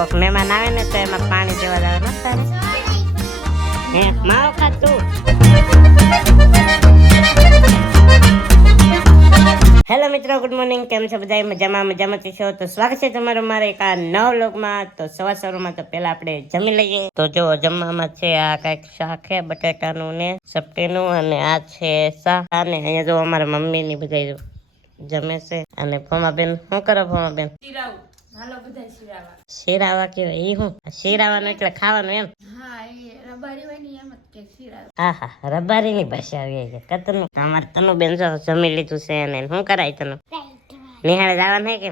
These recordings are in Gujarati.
કોક મહેમાન આવે ને તો એમાં પાણી દેવા ને તારે હે, માવો ખાતું હેલો મિત્રો ગુડ મોર્નિંગ કેમ છો બધા મજામાં મજામાં છો? તો સ્વાગત છે તમારું મારે એક આ નવ લોકમાં. તો સવાર સવારમાં તો પેલા આપણે જમી લઈએ. તો જો, જમવામાં છે આ કંઈક શાક છે, બટેટાનું ને સપટીનું અને આ છે શાક. અને અહીંયા જો અમારા મમ્મી ની બધા જમે છે. અને ફોમાબેન શું કરો ફોમાબેન શિરાવું હાલો બધા શિરાવા. શેરાવા કેવાય એ હું. શેરાવાનું એટલે ખાવાનું એમ. હા એ રબારી હોય ને એમ જ કે શિરાવ. હા હા રબારી ની ભાષા આવી ગઈ કતનું? તમારે તનું બેન જો જમી લીધું છે અને શું કરાય તને? નિહાળે જવાનું હે કે?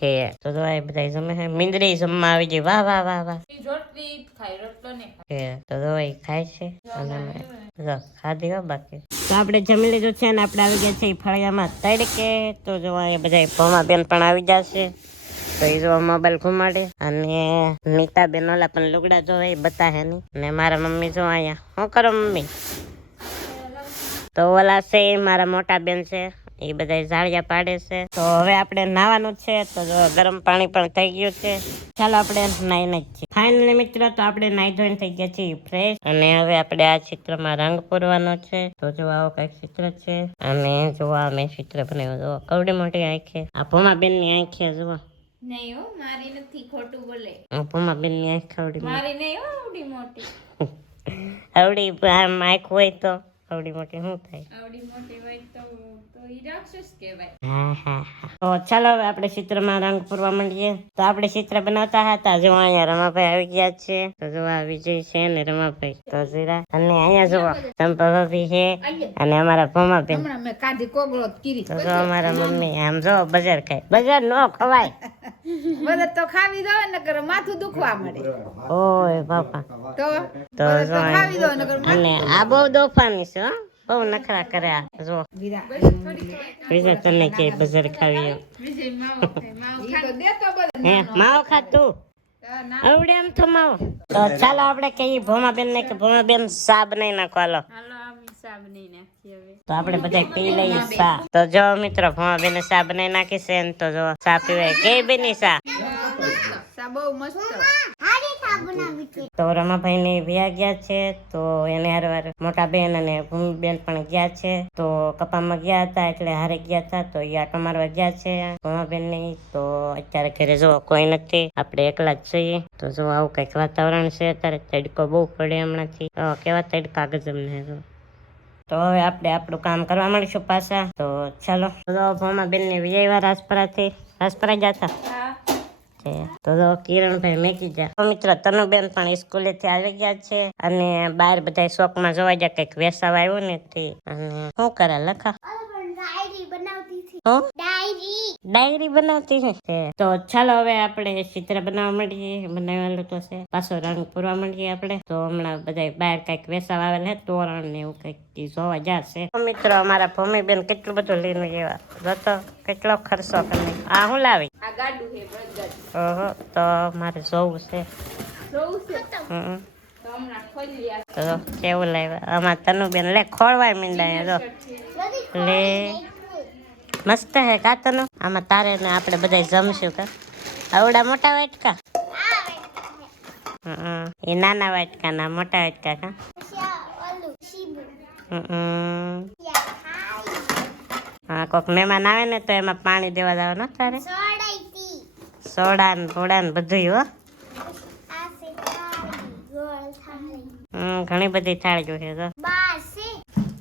હે તો તો આ બધા જમે હે. મીંદડી જમવા આવી ગઈ. વાહ વાહ વાહ વાહ. રોટલી ખાય રોટલો ને હે તો તો ખાય છે. અને ખાધી હો બાકી. તો આપણે જમી લીધું છે ને આપણે આવી ગયા છે ફળિયામાં તડકે. તો જો અહીંયા બધા ભોમા બેન પણ આવી જશે. તો એ જો મોબાઈલ ઘુમાડે. અને નીતા બેન ઓલા પણ લુગડા જોવે એ બતાવે નહીં. ને મારા મમ્મી જો અહીંયા. શું કરો મમ્મી? તો ઓલા છે, મારા મોટા બેન છે. એ બધા ઝાડિયા પાડે છે. તો હવે આપણે નાવાનું છે તો જો ગરમ પાણી પણ થઈ ગયું છે. ચાલો આપણે નાઈને જ છીએ. ફાઇનલી મિત્ર તો આપણે નાઈ ધોઈને થઈ ગયા છીએ ફ્રેશ અને હવે આપણે આ ચિત્રમાં રંગ પૂરવાનો છે. તો જો આવો કંઈક ચિત્ર છે. અને જો આ મેં ચિત્ર બનાવ્યું જો કવડી મોટી આંખે. આ ભૂમાબેનની આંખે જુઓ. નહીં હો મારી નથી ખોટું બોલે. આ ની આંખ કવડી મોટી. મારી નહીં હો આવડી મોટી. આવડી આમ આંખ હોય તો આવડી મોટી શું થાય? આવડી મોટી હોય તો રાક્ષસ કહેવાય ચાલો હવે આપણે ચિત્રમાં રંગ પૂરવા માંડીએ. તો આપણે ચિત્ર બનાવતા હતા. જો અહીંયા રમાભાઈ આવી ગયા છે. તો જો આ વિજય છે ને રમાભાઈ. તો જીરા અને અહીંયા જુઓ ચંપા ભાભી છે અને અમારા ભમાબેન. તો જો અમારા મમ્મી આમ જો બજાર ખાય. બજાર નો ખવાય. બધા તો ખાવી દો નકર માથું દુખવા મળે ઓય બાપા. તો? તો ખાવી દો નકર અને આ બહુ દોફાની છે હો. બહુ નખરા કર્યા. જો. વિજય તને કે બજાર ખાવી. માવો તો હે માવ ખાતું આવડે એમ તો માવો. તો ચાલો આપણે કહીએ ભોમાબેન ને કે ભોમાબેન સા બનાવી નાખો હાલો. તો આપણે બધા પી લઈએ સા. તો જો મિત્રો ભોમાબેન બેન સા બનાવી નાખી છે તો જો સા પીવાય. કે બેની સા? સા બહુ મસ્ત. તો રમાભાઈ ને વ્યા ગયા છે, તો એને હારવાર મોટા બેન અને ભૂમિબેન પણ ગયા છે. તો કપામાં ગયા હતા એટલે હારે ગયા હતા, તો એ આટો મારવા ગયા છે ભૂમાબેન ને તો અત્યારે ઘરે જો કોઈ નથી, આપણે એકલા જ છીએ. તો જો આવું કંઈક વાતાવરણ છે, અત્યારે તડકો બહુ પડે હમણાંથી. કેવા તડકા ગજબ ને તો હવે આપણે આપણું કામ કરવા મળીશું પાછા. તો ચાલો. તો ભૂમાબેન ને વિજયવાર રાજપરાથી. રાજપરા ગયા હા. છે. તો તો કિરણભાઈ મેકી ગયા. તો મિત્ર, તનુબેન પણ સ્કૂલેથી આવી ગયા છે અને બહાર બધા શોખમાં જોવા ગયા, કંઈક વેસાવ આવ્યો ને તે. અને શું કરે, લખા? ડાયરી બનાવતી છે. તો ચાલો હવે આપણે ચિત્ર બનાવવા માંડીએ, બનાવેલું તો છે. પાછો રંગ પૂરવા માંડીએ આપણે. તો હમણાં બધા બહાર કંઈક વેસાવ આવેલા તોરણ ને એવું કંઈક જોવા જશે તો મિત્રો, અમારા ભૂમિબેન કેટલું બધું લઈને ગયા જોતો કેટલો ખર્ચો કરે આ હું લાવી? આ ગાડું છે બળદ તો મારે જોવું છે. જોવું છે. તો કેવું લાવ્યા આમાં તનુબેન લે ખોળવાય મીંડા તો લે. મસ્ત હે કા તનુ? આમાં તારે ને આપણે બધા જમશું કા? આવડા મોટા વાટકા. એ નાના વાટકા ના મોટા વાટકા કા. હા કોક મહેમાન આવે ને તો એમાં પાણી દેવા જવાનું તારે? સોડા ને ફોડા ને બધું હો. હમ, ઘણી બધી થાળીઓ છે તો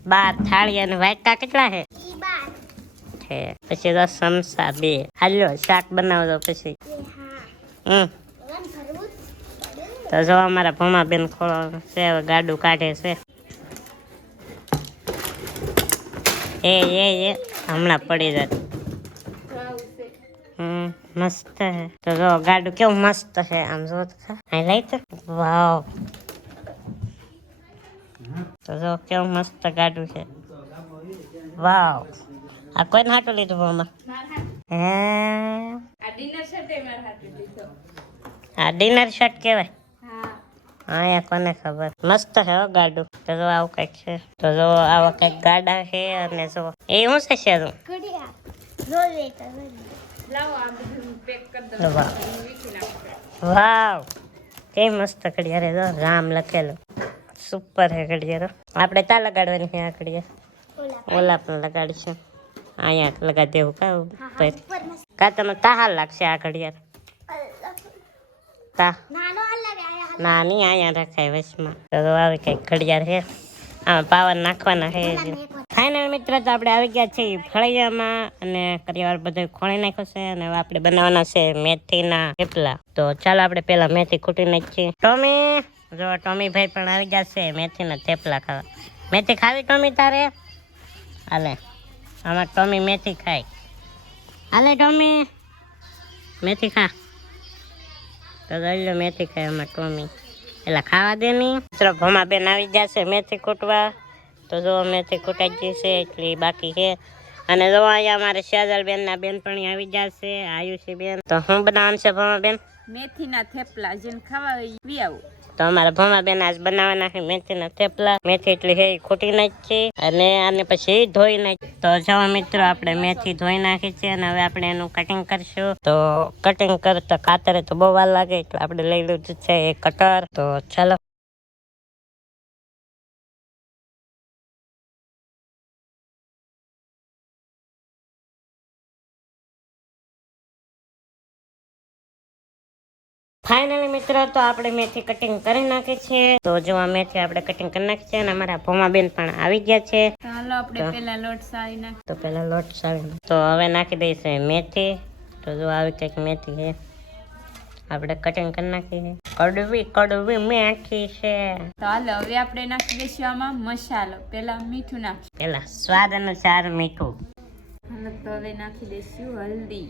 બાર થાળી અને વાટકા કેટલા છે? પછી તો સમસા બે. હાલ્યો શાક બનાવજો પછી. હમ. તો જો અમારા ભમા બેન ખોળો છે હવે ગાડું કાઢે છે. એ એ એ. હમણાં પડી જાય. હમ. મસ્ત હે તો જો ગાડું કેવું મસ્ત છે આમ જો તો વાવ તો જો કેવું મસ્ત ગાડું છે વાવ આ કોઈને હાટું લીધું મામા હે ડિનર આ ડિનર શર્ટ કહેવાય હા યા કોને ખબર મસ્ત છે હો ગાડું તો જો આવું કંઈક છે તો જો આવા કંઈક ગાડા છે અને જો એ શું છે શેરું વાવ. કે મસ્ત ઘડિયાળ તો રામ લખેલું. સુપર હે ઘડિયાળો આપણે તા લગાડવાની છે આ ઘડિયાળ? ઓલા પણ લગાડીશું. અહીંયા લગાડી દેવું કા ઉપર કા તમે તાહાર લાગશે આ ઘડિયાળ? તા. નાની અહીંયા રખાય વચમાં. તો આવી કંઈક ઘડિયાળ છે. આમાં પાવર નાખવાના છે. ફાઇનલ મિત્ર તો આપણે આવી ગયા છીએ ફળિયામાં અને કરિયાવર બધું ખોળી નાખ્યું છે અને આપણે બનાવવાના છે મેથીના થેપલા. તો ચાલો આપણે પેલા મેથી કૂટી નાખીએ. ટોમી જો ટોમી ભાઈ પણ આવી ગયા છે મેથીના થેપલા ખાવા. મેથી ખાવી ટોમી તારે? હાલે. આમાં ટોમી મેથી ખાય. હાલે ટોમી. મેથી ખા. તો મેથી ખાય આમાં ટોમી. એટલે ખાવા દે નહીં. મિત્રો ભમા બેન આવી જશે મેથી કૂટવા તો જો મેથી કૂટાઈ ગઈ છે એટલી બાકી છે. અને જો અહીંયા અમારે શેજાલ બેન ના બેન પણ આવી જશે આયુષી બેન તો હું બનાવવાનું છે ભમા બેન મેથીના થેપલા જેને ખાવા આવો. તો અમારા ભમા બેન આજ બનાવવાના છે મેથીના થેપલા. મેથી એટલી હે ખોટી નાખી અને આને પછી ધોઈ નાખી. તો જો મિત્રો, આપણે મેથી ધોઈ નાખી છે અને હવે આપણે એનું કટિંગ કરશું. તો કટિંગ કરતા કાતરે તો બહુ વાર લાગે એટલે આપણે લઈ લીધું છે એ કટર તો ચાલો. ફાઇનલી મિત્રો તો આપણે મેથી કટિંગ કરી નાખી છે. તો જો આ મેથી આપણે કટિંગ કરી નાખી છે અને અમારા ભોમા બેન પણ આવી ગયા છે. તો આપણે પહેલા લોટ સાળી નાખ તો પહેલા લોટ સાવી તો હવે નાખી દઈશું મેથી. તો જો આવી કંઈક મેથી છે. આપણે કટિંગ કરી નાખી છે. કડવી કડવી મેથી છે. તો હાલો હવે આપણે નાખી દઈશું આમાં મસાલો. પેલા મીઠું નાખશું. પેલા સ્વાદ અનુસાર મીઠું. તો હવે નાખી દઈશું હલ્દી.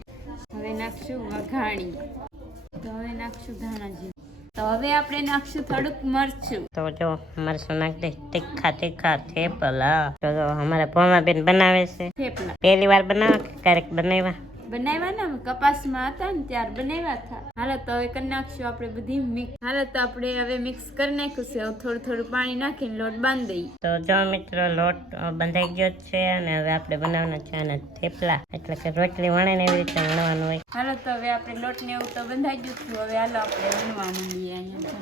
હવે નાખશું વઘાણી. તો હવે નાખશું ધાણા જીરું. તો હવે આપણે નાખશું થોડુંક મરચું. તો જો મરસું નાખી દઈશ. તીખા તીખા થેપલા. તો જો અમારા ભોમા બેન બનાવે છે. થેપલા. પહેલી વાર બનાવે ક્યારેક બનાવ્યા? બનાવ્યા ને કપાસમાં હતા ને ત્યાર બનાવ્યા હતા. હાલો તો હવે કરી નાખશું આપણે બધી મિક્સ હાલો તો આપણે હવે મિક્સ કરી નાખ્યું છે. હવે થોડું થોડું પાણી નાખીને લોટ બાંધી તો જો મિત્રો લોટ બંધાઈ ગયો છે અને હવે આપણે બનાવવાના છે આના થેપલા. એટલે કે રોટલી વણે ને એવી રીતે વણવાનું હોય. હાલો તો હવે આપણે લોટ ને એવું તો બંધાઈ ગયું હવે હાલો આપણે વણવા માંડીએ અહીંયા.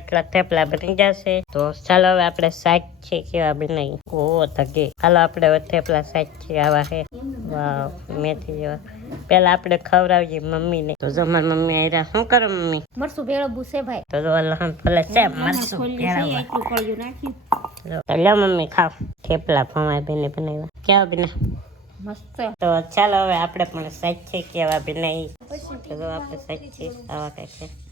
જો મિત્રો એટલા થેપલા બની જશે તો ચાલો હવે આપણે શાક છે કેવા બનાવી ઓ થકે ચાલો આપણે હવે થેપલા શાક છે આવા છે વાવ મેથી જેવા પેલા આપણે ખવડાવીએ મમ્મીને તો જો મારી મમ્મી આવ્યા શું કરો મમ્મી મરસું ભેળો ભૂસે ભાઈ તો જો લહણ ફલે છે મરચું ભેળવવા. એટલું કળિયું નાખ્યું લો, તો લ્યો મમ્મી ખાવ થેપલા ભમાય બેને બનાવ્યા કેવા બને મસ્ત તો ચાલો હવે આપણે પણ સાચી કેવા બનાવી તો જો આપણે સાચી આવા કઈ છે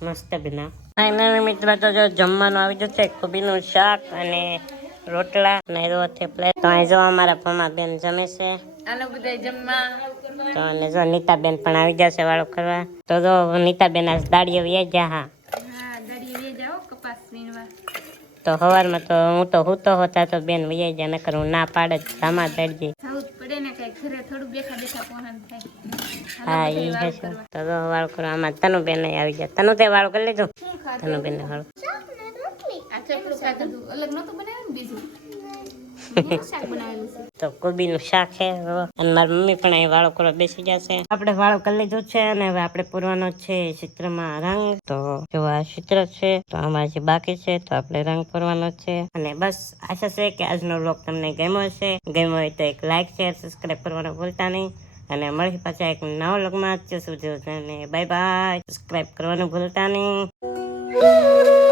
મસ્ત બનાવ. ફાઇનલ મિત્રો તો જો જમવાનું આવી જશે કોબીનું શાક અને રોટલા. અને થેપલા તો અહીં જો અમારા પમા બેન જમે છે. તો અને જો નીતાબેન પણ આવી જશે વાળો કરવા તો જો નીતાબેન આજ દાડીએ વ્યાજ હા. તો વીણવા. તો હું તો હું તો હોતા તો બેન વ્યાજ જા નકર હું ના પાડે જ સામા દરજી સાઉથ પડે ને કઈ ઘરે થોડું બેઠા બેઠા પોહન થાય હા એ હશે તો આમાં તનુ ગયા. તે વાળ કરી લીધું તનુ વાળ. નહોતું બનાવ્યું ને શાક છે. તો છે વાળો બેસી જશે આપણે વાળો કરી લીધો છે અને હવે આપણે પૂરવાનો છે ચિત્રમાં રંગ. તો જો આ ચિત્ર છે, તો આમાં જે બાકી છે, તો આપણે રંગ પૂરવાનો છે. અને બસ આશા છે કે આજનો વ્લોગ તમને ગમ્યો હશે. ગમ્યો હોય તો એક લાઈક શેર સબસ્ક્રાઈબ કરવાનું ભૂલતા નહીં. અને મળી પાછા એક નવ લગમાં જ સુધી અને બાય બાય સબસ્ક્રાઈબ કરવાનું ભૂલતા નહીં.